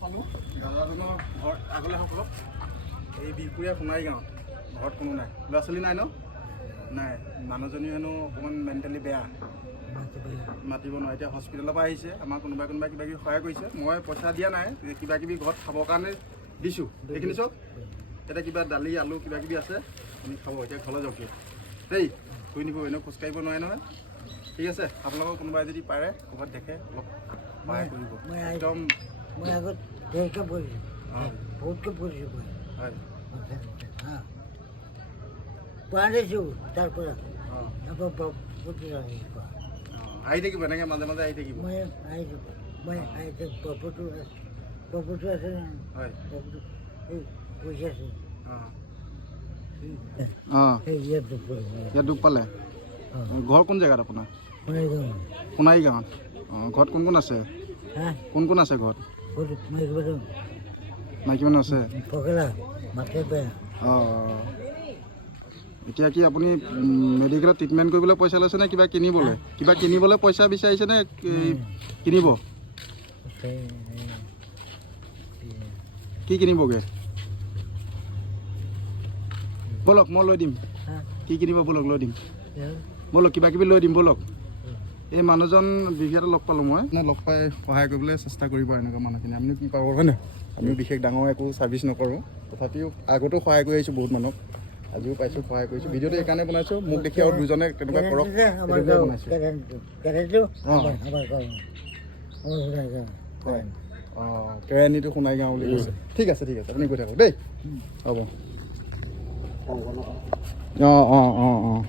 পালোঁ দাদাজনৰ ঘৰ আগলৈ সকলক এই বিহপুৰীয়া সোণাৰী গাঁৱত ঘৰত কোনো নাই ল'ৰা ছোৱালী নাই ন নাই মানুহজনী হেনো অকণমান মেণ্টেলি বেয়া মাতিব নোৱাৰে এতিয়া হস্পিটেলৰ পৰা আহিছে আমাৰ কোনোবাই কিবা কিবি সহায় কৰিছে মই পইচা দিয়া নাই কিবা কিবি ঘৰত খাবৰ কাৰণে দিছোঁ এইখিনি চব এতিয়া কিবা দালি আলু কিবা কিবি আছে আপুনি খাব এতিয়া ঘৰলৈ যাওক দেই শুই নিব এনেও খোজকাঢ়িব নোৱাৰে নহয় ঠিক আছে আপোনালোকৰ কোনোবাই যদি পাৰে ক'ৰবাত দেখে অলপ সহায় কৰিব একদম মই আগত দেৰিকৈ পঢ়িছোঁ বহুতকৈ পঢ়িছোঁ মই হয় পঢ়িছোঁ তাৰ পৰা আহি থাকিব এনেকৈ মাজে মাজে আহি থাকিব মই আহিছোঁ মই আহিছোঁ পপুটো আছে হয় এই পইচা আছে অঁ ইয়াত ইয়াত দুখ পালে ঘৰ কোন জেগাত আপোনাৰ সোণাৰী গাঁৱত অঁ ঘৰত কোন কোন আছে কোন কোন আছে ঘৰত মাইকী মানুহ আছে অঁ এতিয়া কি আপুনি মেডিকেলত ট্ৰিটমেণ্ট কৰিবলৈ পইচা লৈছে নে কিবা কিনিবলৈ পইচা বিচাৰিছে নে কিনিব কি কিনিবগৈ ব'লক মই লৈ দিম কি কিনিব ব'লক লৈ দিম ব'লক কিবা কিবি লৈ দিম ব'লক এই মানুহজন বিশেষকৈ লগ পালোঁ মই লগ পাই সহায় কৰিবলৈ চেষ্টা কৰিব এনেকুৱা মানুহখিনি আমিনো কি পাব হয় নাই আমিও বিশেষ ডাঙৰ একো ছাৰ্ভিচ নকৰোঁ তথাপিও আগতো সহায় কৰি আহিছোঁ বহুত মানুহক আজিও পাইছোঁ সহায় কৰিছোঁ ভিডিঅ'টো এইকাৰণে বনাইছোঁ মোক দেখি আৰু দুজনে তেনেকুৱা কৰক বনাইছোঁ অঁ কেৰাণীটো সোণাৰী গাঁও বুলি কৈছে ঠিক আছে আপুনি গৈ থাকক দেই হ'ব অঁ